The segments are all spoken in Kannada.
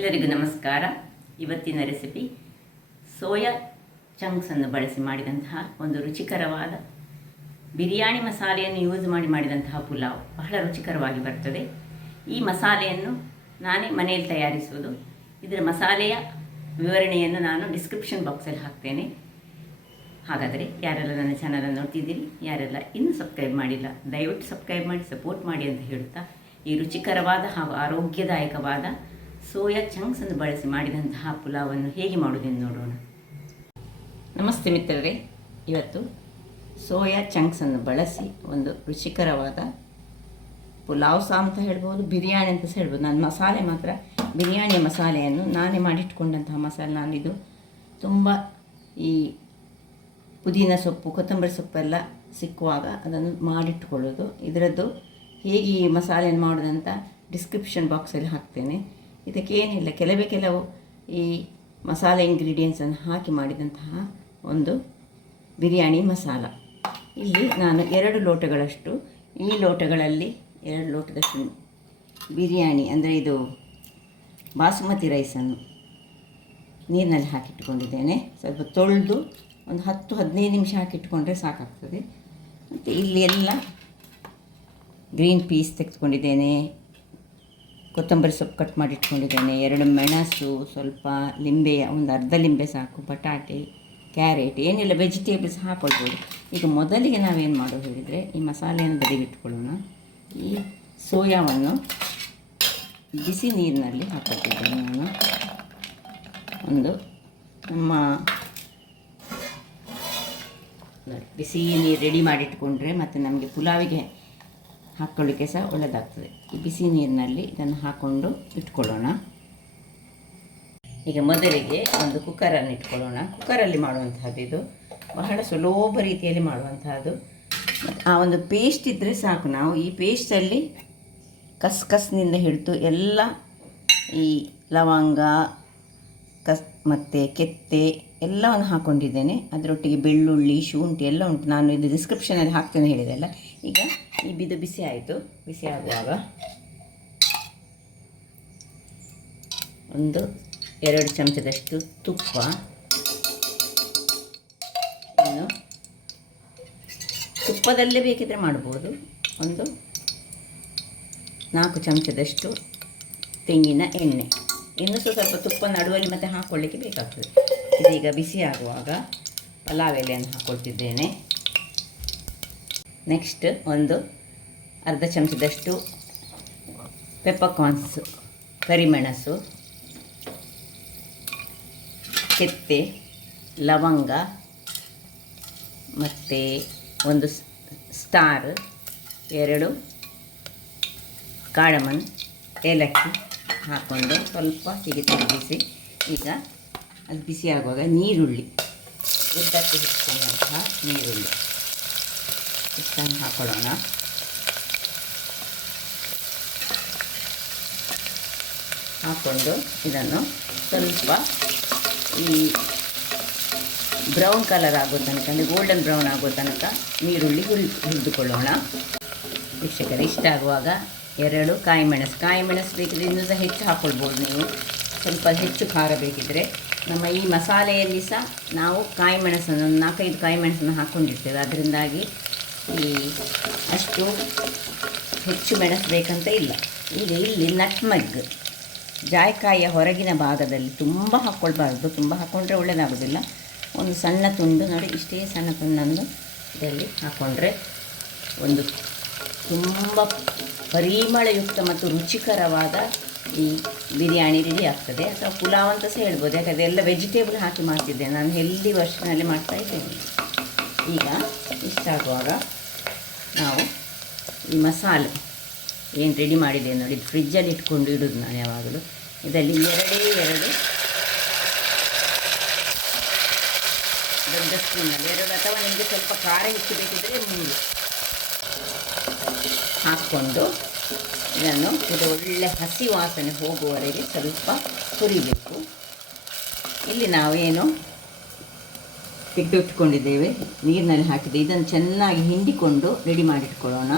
ಎಲ್ಲರಿಗೂ ನಮಸ್ಕಾರ. ಇವತ್ತಿನ ರೆಸಿಪಿ ಸೋಯಾ ಚಂಕ್ಸನ್ನು ಬಳಸಿ ಮಾಡಿದಂತಹ ಒಂದು ರುಚಿಕರವಾದ ಬಿರಿಯಾನಿ ಮಸಾಲೆಯನ್ನು ಯೂಸ್ ಮಾಡಿದಂತಹ ಪುಲಾವ್ ಬಹಳ ರುಚಿಕರವಾಗಿ ಬರ್ತದೆ. ಈ ಮಸಾಲೆಯನ್ನು ನಾನೇ ಮನೆಯಲ್ಲಿ ತಯಾರಿಸುವುದು. ಇದರ ಮಸಾಲೆಯ ವಿವರಣೆಯನ್ನು ನಾನು ಡಿಸ್ಕ್ರಿಪ್ಷನ್ ಬಾಕ್ಸಲ್ಲಿ ಹಾಕ್ತೇನೆ. ಹಾಗಾದರೆ ಯಾರೆಲ್ಲ ನನ್ನ ಚಾನಲನ್ನು ನೋಡ್ತಿದ್ದೀರಿ, ಯಾರೆಲ್ಲ ಇನ್ನೂ ಸಬ್ಸ್ಕ್ರೈಬ್ ಮಾಡಿಲ್ಲ, ದಯವಿಟ್ಟು ಸಬ್ಸ್ಕ್ರೈಬ್ ಮಾಡಿ ಸಪೋರ್ಟ್ ಮಾಡಿ ಅಂತ ಹೇಳುತ್ತಾ ಈ ರುಚಿಕರವಾದ ಹಾಗೂ ಆರೋಗ್ಯದಾಯಕವಾದ ಸೋಯಾ ಚಂಕ್ಸನ್ನು ಬಳಸಿ ಮಾಡಿದಂತಹ ಪುಲಾವನ್ನು ಹೇಗೆ ಮಾಡುವುದೆಂದು ನೋಡೋಣ. ನಮಸ್ತೆ ಮಿತ್ರರೇ, ಇವತ್ತು ಸೋಯಾ ಚಂಕ್ಸನ್ನು ಬಳಸಿ ಒಂದು ರುಚಿಕರವಾದ ಪುಲಾವ್ ಸಹ ಅಂತ ಹೇಳ್ಬೋದು, ಬಿರಿಯಾನಿ ಅಂತ ಸಹ ಹೇಳ್ಬೋದು. ನಾನು ಮಸಾಲೆ ಮಾತ್ರ ಬಿರಿಯಾನಿಯ ಮಸಾಲೆಯನ್ನು ನಾನೇ ಮಾಡಿಟ್ಕೊಂಡಂತಹ ಮಸಾಲೆ. ನಾನಿದು ತುಂಬ ಈ ಪುದೀನ ಸೊಪ್ಪು, ಕೊತ್ತಂಬರಿ ಸೊಪ್ಪೆಲ್ಲ ಸಿಕ್ಕುವಾಗ ಅದನ್ನು ಮಾಡಿಟ್ಕೊಳ್ಳೋದು. ಇದರದ್ದು ಹೇಗೆ ಈ ಮಸಾಲೆಯನ್ನು ಮಾಡೋದಂತ ಡಿಸ್ಕ್ರಿಪ್ಷನ್ ಬಾಕ್ಸಲ್ಲಿ ಹಾಕ್ತೇನೆ. ಇದಕ್ಕೇನಿಲ್ಲ, ಕೆಲವು ಈ ಮಸಾಲೆ ಇಂಗ್ರೀಡಿಯೆಂಟ್ಸನ್ನು ಹಾಕಿ ಮಾಡಿದಂತಹ ಒಂದು ಬಿರಿಯಾನಿ ಮಸಾಲ. ಇಲ್ಲಿ ನಾನು 2 ಲೋಟಗಳಷ್ಟು, ಈ ಲೋಟಗಳಲ್ಲಿ 2 ಲೋಟದಷ್ಟು ಬಿರಿಯಾನಿ ಅಂದರೆ ಇದು ಬಾಸುಮತಿ ರೈಸನ್ನು ನೀರಿನಲ್ಲಿ ಹಾಕಿಟ್ಕೊಂಡಿದ್ದೇನೆ. ಸ್ವಲ್ಪ ತೊಳೆದು ಒಂದು 10-15 ನಿಮಿಷ ಹಾಕಿಟ್ಕೊಂಡ್ರೆ ಸಾಕಾಗ್ತದೆ. ಮತ್ತು ಇಲ್ಲಿ ಎಲ್ಲ ಗ್ರೀನ್ ಪೀಸ್ ತೆಗೆದುಕೊಂಡಿದ್ದೇನೆ, ಕೊತ್ತಂಬರಿ ಸೊಪ್ಪು ಕಟ್ ಮಾಡಿ ಇಟ್ಕೊಂಡಿದ್ದೇನೆ, 2 ಮೆಣಸು, ಸ್ವಲ್ಪ ಲಿಂಬೆಯ ಒಂದು ಅರ್ಧ ಲಿಂಬೆ ಸಾಕು, ಬಟಾಟೆ, ಕ್ಯಾರೆಟ್, ಏನೆಲ್ಲ ವೆಜಿಟೇಬಲ್ಸ್ ಹಾಕ್ಕೊಳ್ಬೋದು. ಈಗ ಮೊದಲಿಗೆ ನಾವೇನು ಮಾಡೋದು ಹೇಳಿದರೆ, ಈ ಮಸಾಲೆಯನ್ನು ಬದಿಗಿಟ್ಕೊಳ್ಳೋಣ. ಈ ಸೋಯಾವನ್ನು ಬಿಸಿ ನೀರಿನಲ್ಲಿ ಹಾಕ್ಕೊಳ್ತಿದ್ದೇನೆ ನಾನು. ಒಂದು ನಮ್ಮ ಬಿಸಿ ನೀರು ರೆಡಿ ಮಾಡಿಟ್ಕೊಂಡ್ರೆ ಮತ್ತು ನಮಗೆ ಪುಲಾವಿಗೆ ಹಾಕ್ಕೊಳ್ಳಿಕ್ಕೆ ಸಹ ಒಳ್ಳೆಯದಾಗ್ತದೆ. ಈ ಬಿಸಿ ನೀರಿನಲ್ಲಿ ಇದನ್ನು ಹಾಕ್ಕೊಂಡು ಇಟ್ಕೊಳ್ಳೋಣ. ಈಗ ಮೊದಲಿಗೆ ಒಂದು ಕುಕ್ಕರನ್ನು ಇಟ್ಕೊಳ್ಳೋಣ. ಕುಕ್ಕರಲ್ಲಿ ಮಾಡುವಂತಹದ್ದು ಇದು, ಬಹಳ ಸುಲಭ ರೀತಿಯಲ್ಲಿ ಮಾಡುವಂತಹದ್ದು. ಮತ್ತು ಆ ಒಂದು ಪೇಸ್ಟ್ ಇದ್ದರೆ ಸಾಕು. ನಾವು ಈ ಪೇಸ್ಟಲ್ಲಿ ಕಸ್ಕಸ್ನಿಂದ ಹಿಡಿದು ಎಲ್ಲ ಈ ಲವಂಗ ಮತ್ತು ಕೆತ್ತೆ ಎಲ್ಲವನ್ನು ಹಾಕ್ಕೊಂಡಿದ್ದೇನೆ. ಅದರೊಟ್ಟಿಗೆ ಬೆಳ್ಳುಳ್ಳಿ, ಶುಂಠಿ ಎಲ್ಲ ಉಂಟು. ನಾನು ಇದು ಡಿಸ್ಕ್ರಿಪ್ಷನಲ್ಲಿ ಹಾಕ್ತೇನೆ ಹೇಳಿದೆಲ್ಲ. ಈಗ ಈ ಬಿಸಿ ಆಯಿತು. ಬಿಸಿ ಆಗುವಾಗ ಒಂದು 2 ಚಮಚದಷ್ಟು ತುಪ್ಪ, ಇನ್ನು ತುಪ್ಪದಲ್ಲೇ ಬೇಕಿದ್ರೆ ಮಾಡ್ಬೋದು. ಒಂದು 4 ಚಮಚದಷ್ಟು ತೆಂಗಿನ ಎಣ್ಣೆ, ಇನ್ನೂ ಸ್ವಲ್ಪ ತುಪ್ಪ ನಡುವಲ್ಲಿ ಮತ್ತೆ ಹಾಕ್ಕೊಳ್ಳಿಕ್ಕೆ ಬೇಕಾಗ್ತದೆ. ಇದೀಗ ಬಿಸಿ ಆಗುವಾಗ ಪಲಾವ್ ಎಲೆಯನ್ನು ಹಾಕ್ಕೊಳ್ತಿದ್ದೇನೆ. ನೆಕ್ಸ್ಟ್ ಒಂದು ಅರ್ಧ ಚಮಚದಷ್ಟು ಪೆಪ್ಪರ್ಕಾರ್ನ್ಸ್, ಕರಿಮೆಣಸು, ಕೆತ್ತೆ, ಲವಂಗ ಮತ್ತು ಒಂದು ಸ್ಟಾರ್, 2 ಕಾಡಮನ್, ಏಲಕ್ಕಿ ಹಾಕ್ಕೊಂಡು ಸ್ವಲ್ಪ ಹೀಗೆ ತಿರುಗಿಸಿ, ಈಗ ಅದು ಬಿಸಿ ಆಗುವಾಗ ನೀರುಳ್ಳಿ, ಉದ್ದಕ್ಕೆ ಹೆಚ್ಚಿಕೊಂಡಂತಹ ನೀರುಳ್ಳಿ ಇಷ್ಟನ್ನು ಹಾಕೊಳ್ಳೋಣ. ಹಾಕ್ಕೊಂಡು ಇದನ್ನು ಸ್ವಲ್ಪ ಈ ಬ್ರೌನ್ ಕಲರ್ ಆಗೋ ತನಕ, ಅಂದರೆ ಗೋಲ್ಡನ್ ಬ್ರೌನ್ ಆಗೋ ತನಕ ನೀರುಳ್ಳಿ ಹುರಿದುಕೊಳ್ಳೋಣ. ವೀಕ್ಷಕರೇ, ಇಷ್ಟ ಆಗುವಾಗ 2 ಕಾಯಿಮೆಣಸು ಬೇಕಿದ್ರೆ ಇನ್ನೂ ಸಹ ಹೆಚ್ಚು ಹಾಕ್ಕೊಳ್ಬೋದು. ನೀವು ಸ್ವಲ್ಪ ಹೆಚ್ಚು ಖಾರ ಬೇಕಿದ್ದರೆ. ನಮ್ಮ ಈ ಮಸಾಲೆಯಲ್ಲಿ ಸಹ ನಾವು ಕಾಯಿಮೆಣಸನ್ನು 4-5 ಕಾಯಿಮೆಣಸನ್ನು ಹಾಕ್ಕೊಂಡಿರ್ತೇವೆ. ಅದರಿಂದಾಗಿ ಈ ಅಷ್ಟು ಹೆಚ್ಚು ಮೆಣಸು ಬೇಕಂತ ಇಲ್ಲ. ಈಗ ಇಲ್ಲಿ ನಟ್ಮಗ್, ಜಾಯಿಕಾಯಿಯ ಹೊರಗಿನ ಭಾಗದಲ್ಲಿ ತುಂಬ ಹಾಕ್ಕೊಳ್ಬಾರ್ದು. ತುಂಬ ಹಾಕ್ಕೊಂಡ್ರೆ ಒಳ್ಳೆಯದಾಗೋದಿಲ್ಲ. ಒಂದು ಸಣ್ಣ ತುಂಡು ನೋಡಿ, ಇಷ್ಟೇ ಸಣ್ಣ ತುಂಡನ್ನು ಇದರಲ್ಲಿ ಹಾಕ್ಕೊಂಡ್ರೆ ಒಂದು ತುಂಬ ಪರಿಮಳಯುಕ್ತ ಮತ್ತು ರುಚಿಕರವಾದ ಈ ಬಿರಿಯಾನಿ ರೆಡಿ ಆಗ್ತದೆ. ಅಥವಾ ಪುಲಾವ್ ಅಂತ ಸಹ ಹೇಳ್ಬೋದು, ಯಾಕಂದರೆ ಎಲ್ಲ ವೆಜಿಟೇಬಲ್ ಹಾಕಿ ಮಾಡ್ತಿದ್ದೇನೆ ನಾನು, ಹೆಲ್ದಿ ವರ್ಷನಲ್ಲಿ ಮಾಡ್ತಾಯಿದ್ದೇನೆ. ಈಗ ಇಷ್ಟಾಗುವಾಗ ನಾವು ಈ ಮಸಾಲೆ ಏನು ರೆಡಿ ಮಾಡಿದೆ ನೋಡಿ, ಫ್ರಿಜ್ಜಲ್ಲಿ ಇಟ್ಕೊಂಡು ಇಡೋದು ನಾನು ಯಾವಾಗಲೂ. ಇದರಲ್ಲಿ 2 ದೊಡ್ಡ ಸ್ಪೂನಲ್ಲಿ 2, ಅಥವಾ ನಿಮಗೆ ಸ್ವಲ್ಪ ಖಾರ ಹೆಚ್ಚು ಬೇಕಿದ್ದರೆ 3 ಹಾಕ್ಕೊಂಡು ಇದನ್ನು ಒಳ್ಳೆ ಹಸಿ ವಾಸನೆ ಹೋಗುವವರೆಗೆ ಸ್ವಲ್ಪ ಹುರಿಬೇಕು. ಇಲ್ಲಿ ನಾವೇನು ತೆಗೆದಿಟ್ಕೊಂಡಿದ್ದೇವೆ, ನೀರಿನಲ್ಲಿ ಹಾಕಿದೆ, ಇದನ್ನು ಚೆನ್ನಾಗಿ ಹಿಂಡಿಕೊಂಡು ರೆಡಿ ಮಾಡಿಟ್ಕೊಳ್ಳೋಣ.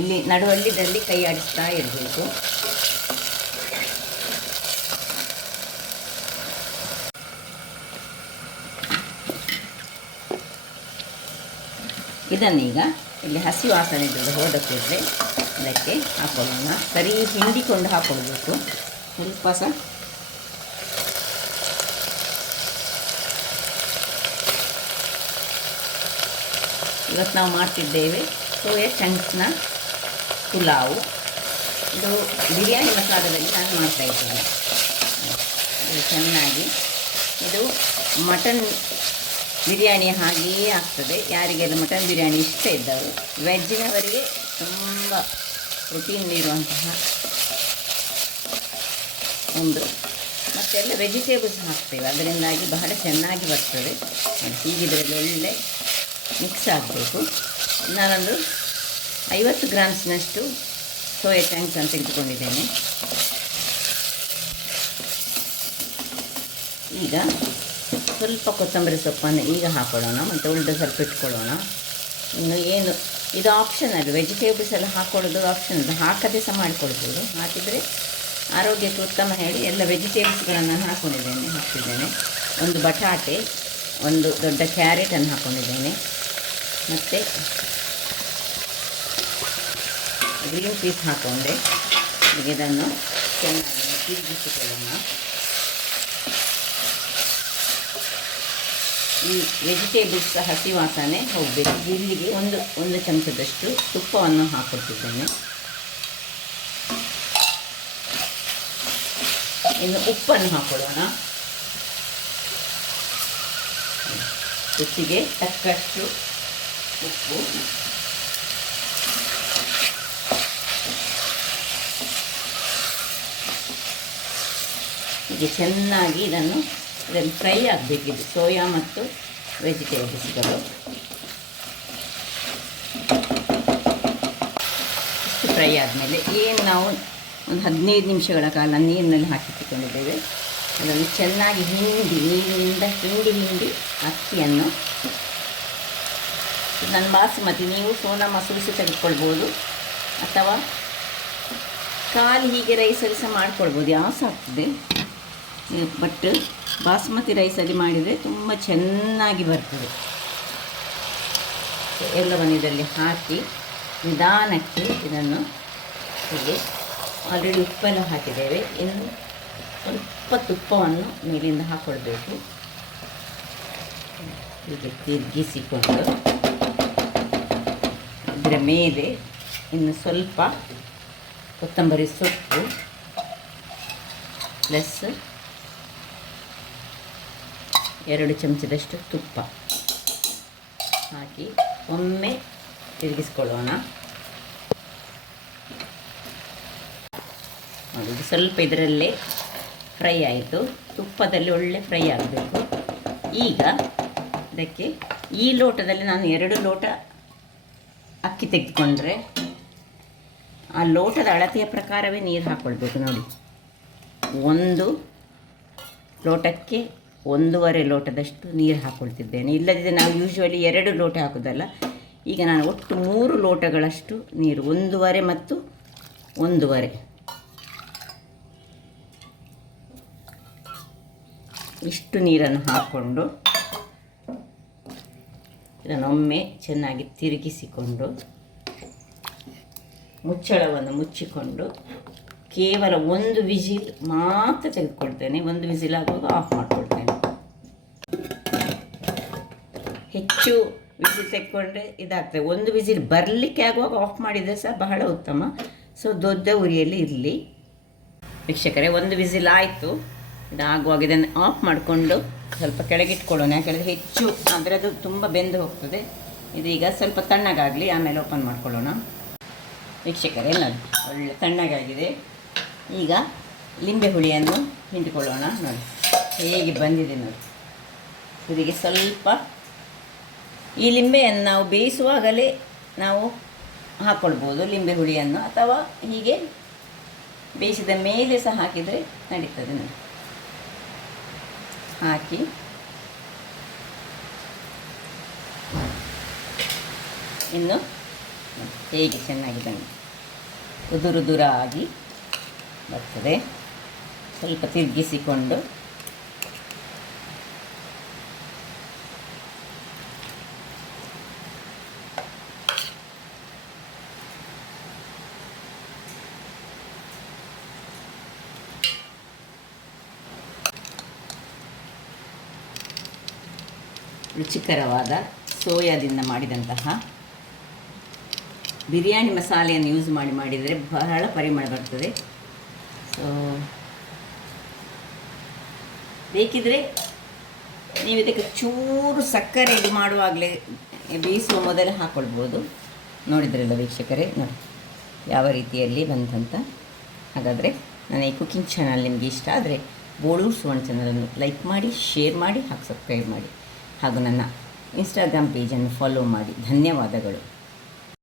ಇಲ್ಲಿ ನಡುವಲ್ಲಿ ಇದರಲ್ಲಿ ಕೈ ಆಡಿಸ್ತಾ ಇರಬೇಕು. ಇದನ್ನೀಗ ಇಲ್ಲಿ ಹಸಿ ವಾಸನೆ ಇದ್ದದ್ದು ಹೋದ ಕೂಡಲೇ ಇದಕ್ಕೆ ಹಾಕೊಳ್ಳೋಣ. ಸರಿ ಹಿಂಡಿಕೊಂಡು ಹಾಕ್ಕೊಳ್ಬೇಕು. ಸ್ವಲ್ಪ ಸಹ ಇವತ್ತು ನಾವು ಮಾಡ್ತಿದ್ದೇವೆ ಸೋಯಾ ಚಂಕ್ಸ್ನ ಪುಲಾವು. ಇದು ಬಿರಿಯಾನಿ ಮಸಾಲದಲ್ಲಿ ನಾನು ಮಾಡ್ತಾಯಿದ್ದೇನೆ. ಇದು ಚೆನ್ನಾಗಿ ಇದು ಮಟನ್ ಬಿರಿಯಾನಿ ಹಾಗೆಯೇ ಆಗ್ತದೆ. ಯಾರಿಗೆಲ್ಲ ಮಟನ್ ಬಿರಿಯಾನಿ ಇಷ್ಟ ಇದ್ದವರು, ವೆಜ್ಜಿನವರಿಗೆ ತುಂಬ ಪ್ರೋಟೀನ್ ಇರುವಂತಹ ಒಂದು, ಮತ್ತೆಲ್ಲ ವೆಜಿಟೇಬಲ್ಸ್ ಹಾಕ್ತೇವೆ, ಅದರಿಂದಾಗಿ ಬಹಳ ಚೆನ್ನಾಗಿ ಬರ್ತದೆ. ಹೀಗಿದ್ರಲ್ಲಿ ಒಳ್ಳೆ ಮಿಕ್ಸ್ ಆಗಬೇಕು. ನಾನೊಂದು 50 ಗ್ರಾಮ್ಸ್ನಷ್ಟು ಸೋಯಾ ಚಂಕ್ಸ್ ಅಂತ ತೆಗೆದುಕೊಂಡಿದ್ದೇನೆ. ಈಗ ಸ್ವಲ್ಪ ಕೊತ್ತಂಬರಿ ಸೊಪ್ಪನ್ನು ಈಗ ಹಾಕೊಳ್ಳೋಣ, ಮತ್ತು ಉಳಿದ ಸ್ವಲ್ಪ ಇಟ್ಕೊಳ್ಳೋಣ. ಇನ್ನು ಏನು ಇದು ಆಪ್ಷನಲ್, ವೆಜಿಟೇಬಲ್ಸ್ ಎಲ್ಲ ಹಾಕ್ಕೊಳ್ಳೋದು ಆಪ್ಷನಲ್, ಹಾಕದೆ ಸಹ ಮಾಡಿಕೊಳ್ಬೋದು. ಹಾಕಿದರೆ ಆರೋಗ್ಯಕ್ಕೆ ಉತ್ತಮ ಹೇಳಿ ಎಲ್ಲ ವೆಜಿಟೇಬಲ್ಸ್ಗಳನ್ನು ಹಾಕ್ತಿದ್ದೇನೆ. ಒಂದು ಬಟಾಟೆ, ಒಂದು ದೊಡ್ಡ ಕ್ಯಾರೆಟನ್ನು ಹಾಕ್ಕೊಂಡಿದ್ದೇನೆ, ಮತ್ತು ಗ್ರೀನ್ ಪೀಸ್ ಹಾಕ್ಕೊಂಡೆ. ಇದನ್ನು ಚೆನ್ನಾಗಿ ತಿರುಗಿಸಿಕೊಳ್ಳೋಣ. ಈ ವೆಜಿಟೇಬಲ್ಸ್ ಹಸಿ ವಾಸನೆ ಹೋಗಬೇಕು. ಇಲ್ಲಿಗೆ ಒಂದು ಚಮಚದಷ್ಟು ತುಪ್ಪವನ್ನು ಹಾಕ್ಕೊಳ್ತಿದ್ದೇನೆ. ಇನ್ನು ಉಪ್ಪನ್ನು ಹಾಕೊಳ್ಳೋಣ. ರುಚಿಗೆ ತಕ್ಕಷ್ಟು ಉಪ್ಪು. ಹೀಗೆ ಚೆನ್ನಾಗಿ ಇದನ್ನು ಫ್ರೈ ಆಗಬೇಕಿದೆ, ಸೋಯಾ ಮತ್ತು ವೆಜಿಟೇಬಲ್ಸ್ಗಳು. ಇಷ್ಟು ಫ್ರೈ ಆದಮೇಲೆ ಏನು ನಾವು ಒಂದು 15 ನಿಮಿಷಗಳ ಕಾಲ ನೀರಿನಲ್ಲಿ ಹಾಕಿಟ್ಟುಕೊಂಡಿದ್ದೇವೆ. ಅದನ್ನು ಚೆನ್ನಾಗಿ ನೀರಿನಿಂದ ಹಿಂಡಿ ಅಕ್ಕಿಯನ್ನು, ನನ್ನ ಬಾಸುಮತಿ, ನೀವು ಸೋನಾ ಮಸೂರಿ ಸಹ ತೆಗೆದುಕೊಳ್ಬೋದು, ಅಥವಾ ಖಾಲಿ ಹೀಗೆ ರೈಸಲ್ಲಿ ಸಹ ಮಾಡ್ಕೊಳ್ಬೋದು, ಯಾವ ಸಹ ಆಗ್ತದೆ. ಬಟ್ ಬಾಸುಮತಿ ರೈಸಲ್ಲಿ ಮಾಡಿದರೆ ತುಂಬ ಚೆನ್ನಾಗಿ ಬರ್ತದೆ. ಎಲ್ಲವನ್ನು ಇದರಲ್ಲಿ ಹಾಕಿ ನಿಧಾನಕ್ಕೆ ಇದನ್ನು ಹೀಗೆ, ಆಲ್ರೆಡಿ ಉಪ್ಪೆಲ್ಲ ಹಾಕಿದ್ದೇವೆ, ಇನ್ನು ಸ್ವಲ್ಪ ತುಪ್ಪವನ್ನು ಮೇಲಿಂದ ಹಾಕ್ಕೊಳ್ಬೇಕು. ಹೀಗೆ ತಿರುಗಿಸಿಕೊಂಡು ಇದರ ಮೇಲೆ ಇನ್ನು ಸ್ವಲ್ಪ ಕೊತ್ತಂಬರಿ ಸೊಪ್ಪು ಪ್ಲಸ್ 2 ಚಮಚದಷ್ಟು ತುಪ್ಪ ಹಾಕಿ ಒಮ್ಮೆ ತಿರುಗಿಸ್ಕೊಳ್ಳೋಣ. ಇದು ಸ್ವಲ್ಪ ಇದರಲ್ಲೇ ಫ್ರೈ ಆಯಿತು, ತುಪ್ಪದಲ್ಲಿ ಒಳ್ಳೆ ಫ್ರೈ ಆಗಬೇಕು. ಈಗ ಇದಕ್ಕೆ ಈ ಲೋಟದಲ್ಲಿ ನಾನು 2 ಲೋಟ ಅಕ್ಕಿ ತೆಗೆದುಕೊಂಡ್ರೆ ಆ ಲೋಟದ ಅಳತೆಯ ಪ್ರಕಾರವೇ ನೀರು ಹಾಕ್ಕೊಳ್ಬೇಕು. ನೋಡಿ, 1 ಲೋಟಕ್ಕೆ 1.5 ಲೋಟದಷ್ಟು ನೀರು ಹಾಕ್ಕೊಳ್ತಿದ್ದೇನೆ. ಇಲ್ಲದಿದ್ದರೆ ನಾವು ಯೂಶ್ವಲಿ 2 ಲೋಟ ಹಾಕೋದಲ್ಲ. ಈಗ ನಾನು ಒಟ್ಟು 3 ಲೋಟಗಳಷ್ಟು ನೀರು, 1.5 ಮತ್ತು 1.5 ಇಷ್ಟು ನೀರನ್ನು ಹಾಕ್ಕೊಂಡು ಇದನ್ನೊಮ್ಮೆ ಚೆನ್ನಾಗಿ ತಿರುಗಿಸಿಕೊಂಡು ಮುಚ್ಚಳವನ್ನು ಮುಚ್ಚಿಕೊಂಡು ಕೇವಲ 1 ವಿಸಿಲ್ ಮಾತ್ರ ತೆಗೆದುಕೊಳ್ತೇನೆ. 1 ವಿಸಿಲ್ ಆಗುವಾಗ ಆಫ್ ಮಾಡಿಕೊಳ್ತೇನೆ. ಹೆಚ್ಚು ವಿಸಿಲ್ ತೆಗೆದುಕೊಂಡ್ರೆ ಇದಾಗ್ತದೆ. 1 ವಿಸಿಲ್ ಬರಲಿಕ್ಕೆ ಆಗುವಾಗ ಆಫ್ ಮಾಡಿದರೆ ಸಹ ಬಹಳ ಉತ್ತಮ. ಸೊ ದೊಡ್ಡ ಉರಿಯಲ್ಲಿ ಇರಲಿ. ವೀಕ್ಷಕರೇ, 1 ವಿಸಿಲ್ ಆಯಿತು. ಇದಾಗುವಾಗ ಇದನ್ನು ಆಫ್ ಮಾಡಿಕೊಂಡು ಸ್ವಲ್ಪ ಕೆಳಗಿಟ್ಕೊಳ್ಳೋಣ. ಯಾಕೆಂದರೆ ಹೆಚ್ಚು ಆದರೆ ಅದು ತುಂಬ ಬೆಂದು ಹೋಗ್ತದೆ. ಇದೀಗ ಸ್ವಲ್ಪ ತಣ್ಣಗಾಗಲಿ, ಆಮೇಲೆ ಓಪನ್ ಮಾಡ್ಕೊಳ್ಳೋಣ. ವೀಕ್ಷಕರೇ, ನೋಡಿ ಒಳ್ಳೆ ತಣ್ಣಗಾಗಿದೆ. ಈಗ ಲಿಂಬೆ ಹುಳಿಯನ್ನು ಹಿಂಡಿಕೊಳ್ಳೋಣ. ನೋಡಿ ಹೇಗೆ ಬಂದಿದೆ ನೋಡಿ. ಇದಕ್ಕೆ ಸ್ವಲ್ಪ ಈ ಲಿಂಬೆಯನ್ನು ನಾವು ಬೇಯಿಸುವಾಗಲೇ ನಾವು ಹಾಕ್ಕೊಳ್ಬೋದು ಲಿಂಬೆ ಹುಳಿಯನ್ನು, ಅಥವಾ ಹೀಗೆ ಬೇಯಿಸಿದ ಮೇಲೆ ಸಹ ಹಾಕಿದರೆ ನಡೀತದೆ. ನೋಡಿ ಹಾಕಿ ಇನ್ನು ಹೇಗೆ ಚೆನ್ನಾಗಿ ಬಂದು ಉದುರುದುರಾಗಿ ಬರ್ತದೆ. ಸ್ವಲ್ಪ ತಿರುಗಿಸಿಕೊಂಡು ರುಚಿಕರವಾದ ಸೋಯಾದಿಂದ ಮಾಡಿದಂತಹ ಬಿರಿಯಾನಿ ಮಸಾಲೆಯನ್ನು ಯೂಸ್ ಮಾಡಿದರೆ ಬಹಳ ಪರಿಮಳ ಬರ್ತದೆ. ಸೊ ಬೇಕಿದ್ದರೆ ನೀವು ಇದಕ್ಕೆ ಚೂರು ಸಕ್ಕರೆ ಇದು ಮಾಡುವಾಗಲೇ ಬೇಯಿಸುವ ಮೊದಲೇ ಹಾಕ್ಕೊಳ್ಬೋದು. ನೋಡಿದ್ರಲ್ಲ ವೀಕ್ಷಕರೇ, ನೋಡಿ ಯಾವ ರೀತಿಯಲ್ಲಿ ಬಂತಂತ. ಹಾಗಾದರೆ ನನ್ನ ಈ ಕುಕಿಂಗ್ ಚಾನಲ್ ನಿಮಗೆ ಇಷ್ಟ ಆದರೆ ಬೋಳೂರು ಸುವರ್ಣ ಚಾನಲನ್ನು ಲೈಕ್ ಮಾಡಿ, ಶೇರ್ ಮಾಡಿ ಹಾಗೂ ಸಬ್ಸ್ಕ್ರೈಬ್ ಮಾಡಿ ಹಾಗೂ ನನ್ನ ಇನ್ಸ್ಟಾಗ್ರಾಮ್ ಪೇಜನ್ನು ಫಾಲೋ ಮಾಡಿ. ಧನ್ಯವಾದಗಳು.